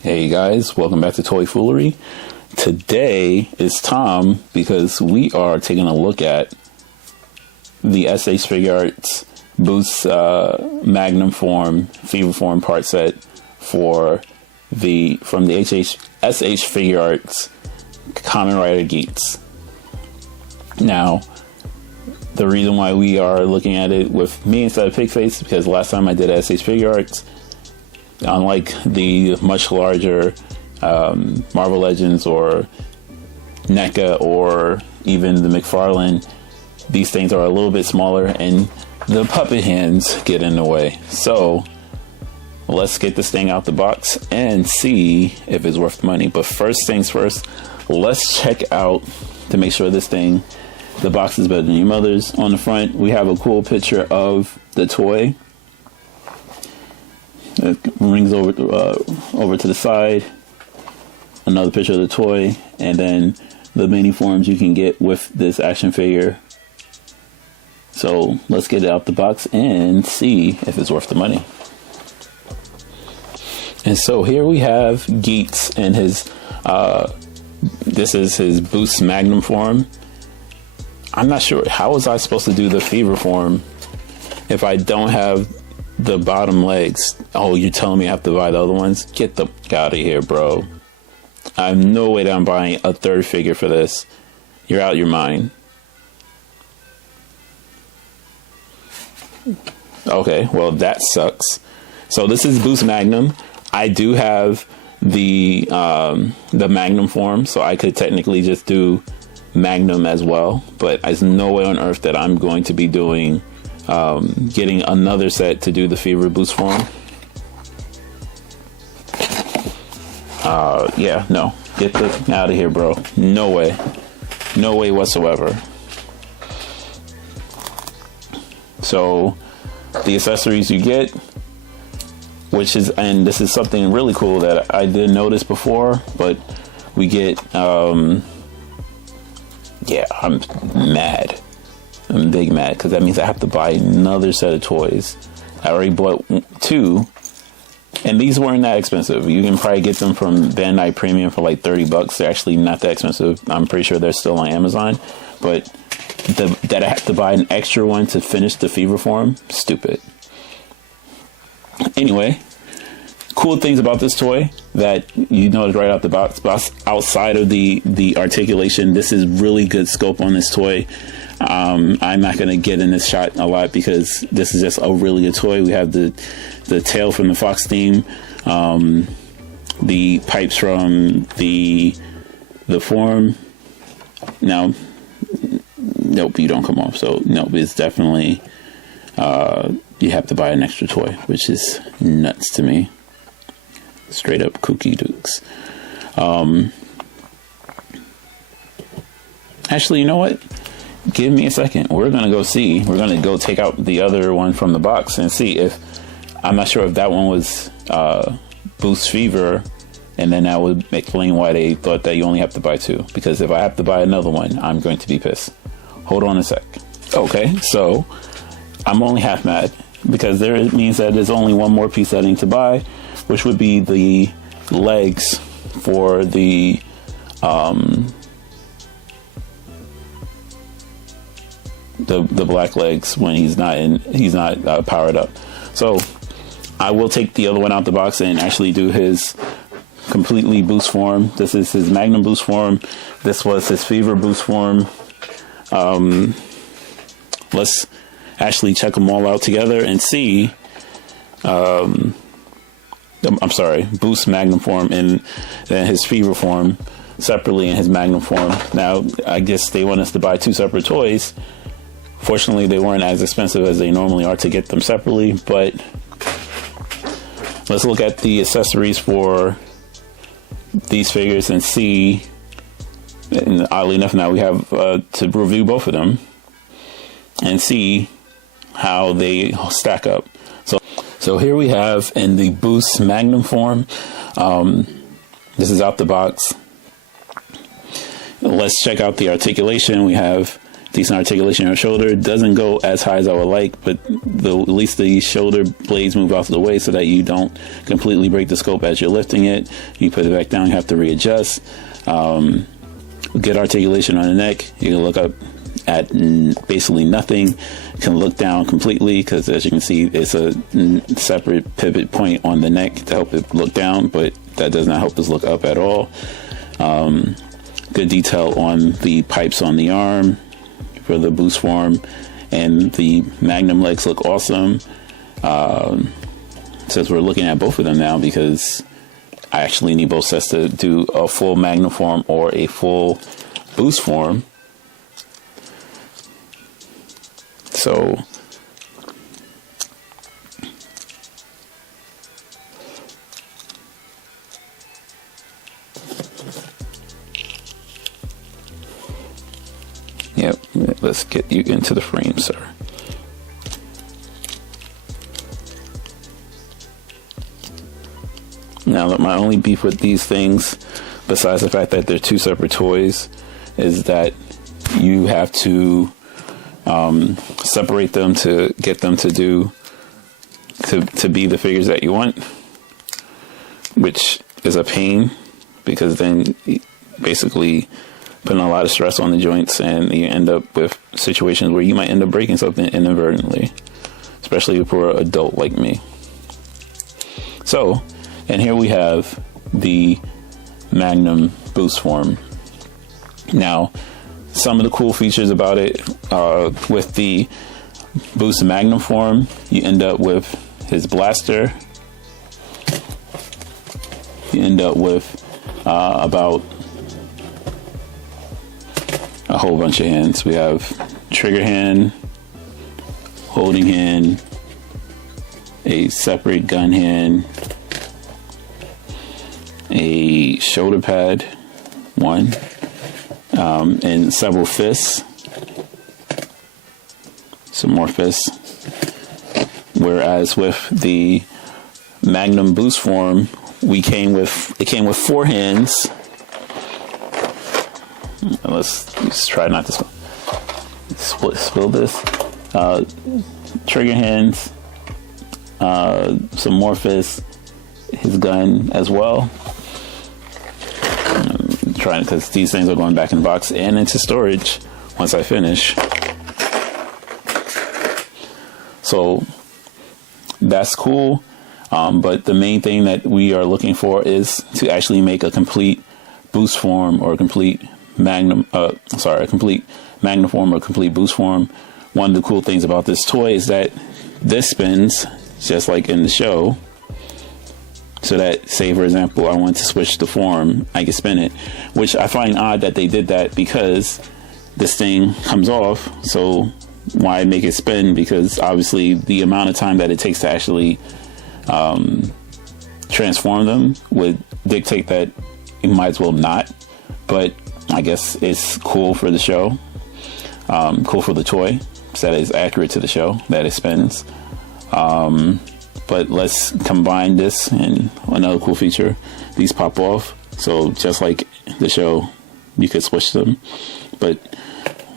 Hey guys, welcome back to Toy Foolery. Today is Tom because we are taking a look at the SH Figuarts Boost Magnum form, Fever form part set from the SH Figuarts Kamen Rider Geats. Now, the reason why we are looking at it with me instead of Pigface is because last time I did SH Figuarts, unlike the much larger Marvel Legends or NECA or even the McFarlane, these things are a little bit smaller and the puppet hands get in the way. So let's get this thing out the box and see if it's worth the money. But first things first, let's check out to make sure this thing, the box is better than your mother's. On the front, we have a cool picture of the toy. It rings over to the side. Another picture of the toy, and then the mini forms you can get with this action figure. So let's get it out the box and see if it's worth the money. And so here we have Geats and his. This is his Boost Magnum form. I'm not sure how was I supposed to do the Fever form if I don't have the bottom legs. Oh, you're telling me I have to buy the other ones? Get the out of here, bro. I have no way that I'm buying a third figure for this. You're out of your mind. Okay, well that sucks. So this is Boost Magnum. I do have the Magnum form, so I could technically just do Magnum as well, but there's no way on earth that I'm going to be doing getting another set to do the Fever Boost form. Yeah, no. Get the out of here, bro. No way. No way whatsoever. So, the accessories you get, which is, and this is something really cool that I didn't notice before, but we get, yeah, I'm mad. I'm big mad because that means I have to buy another set of toys. I already bought two, and these weren't that expensive. You can probably get them from Bandai Premium for like $30. They're actually not that expensive. I'm pretty sure they're still on Amazon, but that I have to buy an extra one to finish the Fever form, stupid. Anyway, cool things about this toy that you notice right out the box, outside of the articulation, this is really good scope on this toy. I'm not going to get in this shot a lot because this is just a really good toy. We have the tail from the Fox theme, the pipes from the form. Now, nope, you don't come off. So nope, it's definitely you have to buy an extra toy, which is nuts to me. Straight up kooky dukes. Actually, you know what? Give me a second. We're going to go see. We're going to go take out the other one from the box and see if, I'm not sure if that one was Boost Fever, and then that would explain why they thought that you only have to buy two. Because if I have to buy another one, I'm going to be pissed. Hold on a sec. Okay, so I'm only half mad because it means that there's only one more piece that I need to buy, which would be the legs for the black legs when he's not powered up. So I will take the other one out the box and actually do his completely boost form. This is his Magnum boost form. This was his Fever boost form. Let's actually check them all out together and see. I'm sorry, Boost Magnum form and then his Fever form separately and his Magnum form. Now, I guess they want us to buy two separate toys. Fortunately, they weren't as expensive as they normally are to get them separately, but let's look at the accessories for these figures and see. And oddly enough, now we have to review both of them and see how they stack up. So here we have in the Boost Magnum form. This is out the box. Let's check out the articulation. We have decent articulation in her shoulder. Doesn't go as high as I would like, but at least the shoulder blades move out of the way so that you don't completely break the scope as you're lifting it. You put it back down, you have to readjust. Good articulation on the neck. You can look up at basically nothing. You can look down completely because, as you can see, it's a separate pivot point on the neck to help it look down, but that does not help us look up at all. Good detail on the pipes on the arm for the boost form, and the Magnum legs look awesome. Since we're looking at both of them now, because I actually need both sets to do a full Magnum form or a full boost form. So yep, let's get you into the frame, sir. Now, my only beef with these things, besides the fact that they're two separate toys, is that you have to separate them to get them to do to be the figures that you want, which is a pain, because then basically putting a lot of stress on the joints, and you end up with situations where you might end up breaking something inadvertently, especially for an adult like me. So, and here we have the Magnum boost form. Now, some of the cool features about it, with the boost Magnum form, you end up with his blaster. You end up with about a whole bunch of hands. We have trigger hand, holding hand, a separate gun hand, a shoulder pad, one, and several fists, some more fists. Whereas with the Magnum boost form, it came with 4 hands. Let's try not to spill this. Trigger hands, some more fists, his gun as well. Trying, because these things are going back in the box and into storage once I finish. So that's cool. But the main thing that we are looking for is to actually make a complete boost form or a complete Magnum, a complete Magnum form or complete boost form. One of the cool things about this toy is that this spins just like in the show. So that, say for example, I want to switch the form, I can spin it, which I find odd that they did that, because this thing comes off. So why make it spin? Because obviously the amount of time that it takes to actually transform them would dictate that you might as well not. But I guess it's cool for the show, cool for the toy, so that it's accurate to the show that it spins. But let's combine this, and another cool feature, these pop off. So just like the show, you could switch them, but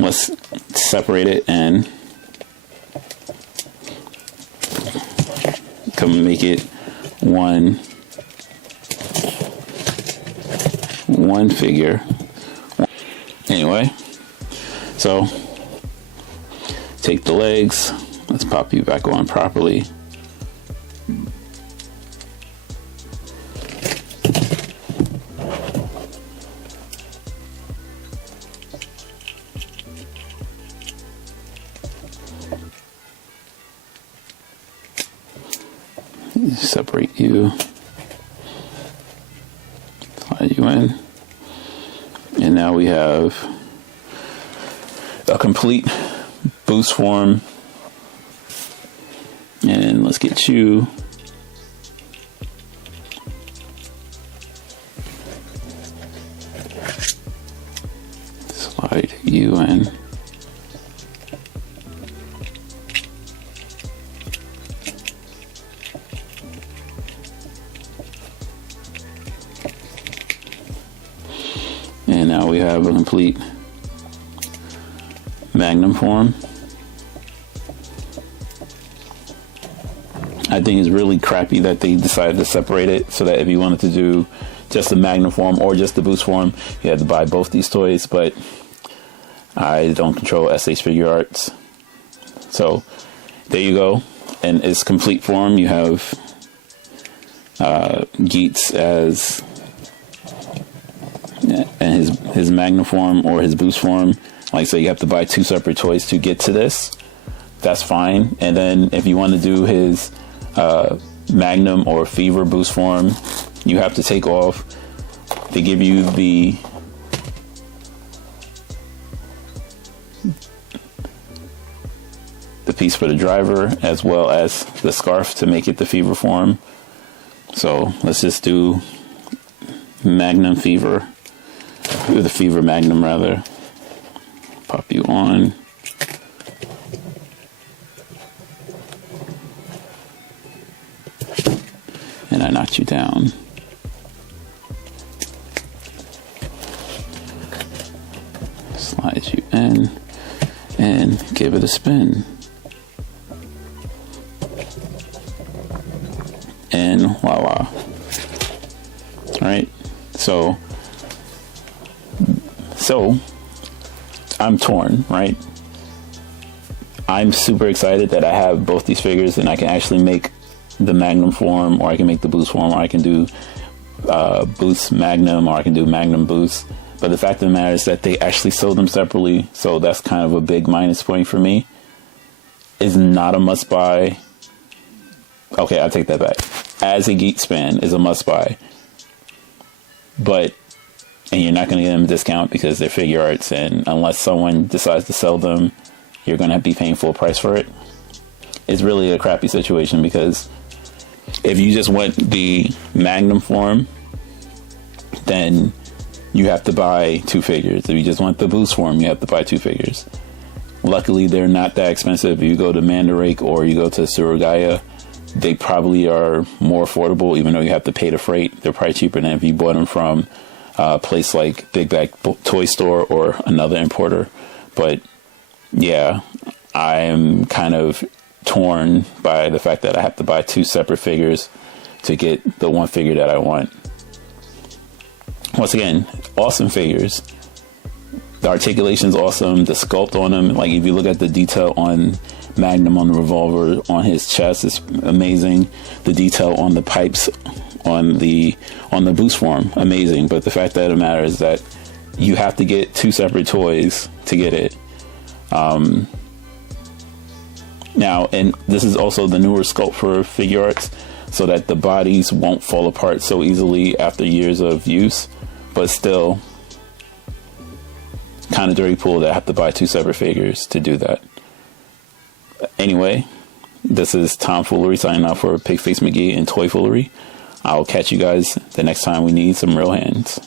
let's separate it and come make it one figure. Anyway, so take the legs, let's pop you back on properly. Separate you, slide you in, and now we have a complete boost form. And let's get you slide you in. And now we have a complete Magnum form. I think it's really crappy that they decided to separate it so that if you wanted to do just the Magnum form or just the Boost form, you had to buy both these toys, but I don't control SH Figuarts. So there you go. In its complete form, you have Geats as and his Magnum form or his Boost form. Like I said, you have to buy 2 separate toys to get to this. That's fine. And then if you want to do his Magnum or Fever Boost form, you have to take off. They give you the piece for the driver as well as the scarf to make it the Fever form. So let's just do Magnum Fever, or the Fever Magnum rather. Pop you on. And I knocked you down. Slide you in and give it a spin. And voila. Alright, so I'm torn, right? I'm super excited that I have both these figures and I can actually make the Magnum form, or I can make the Boost form, or I can do Boost Magnum, or I can do Magnum Boost. But the fact of the matter is that they actually sold them separately, so that's kind of a big minus point for me. Is not a must buy. Okay, I'll take that back. As a Geats fan, is a must buy. But, and you're not going to get them a discount because they're Figuarts, and unless someone decides to sell them, you're going to be paying full price for it. It's really a crappy situation because if you just want the Magnum form, then you have to buy 2 figures. If you just want the Boost form, you have to buy 2 figures. Luckily, they're not that expensive. If you go to Mandarake or you go to Surugaya, they probably are more affordable, even though you have to pay the freight. They're probably cheaper than if you bought them from a place like Big Bag Toy Store or another importer. But yeah, I'm kind of torn by the fact that I have to buy 2 separate figures to get the one figure that I want. Once again, awesome figures. The articulation's awesome. The sculpt on them, like if you look at the detail on Magnum on the revolver on his chest, is amazing. The detail on the pipes on the Boost form, amazing. But the fact of the matter is that you have to get 2 separate toys to get it. Now, and this is also the newer sculpt for Figuarts, so that the bodies won't fall apart so easily after years of use. But still, kind of dirty pool that I have to buy 2 separate figures to do that. Anyway, this is Tom Foolery signing out for Pigface McGee and Toy Foolery. I'll catch you guys the next time we need some real hands.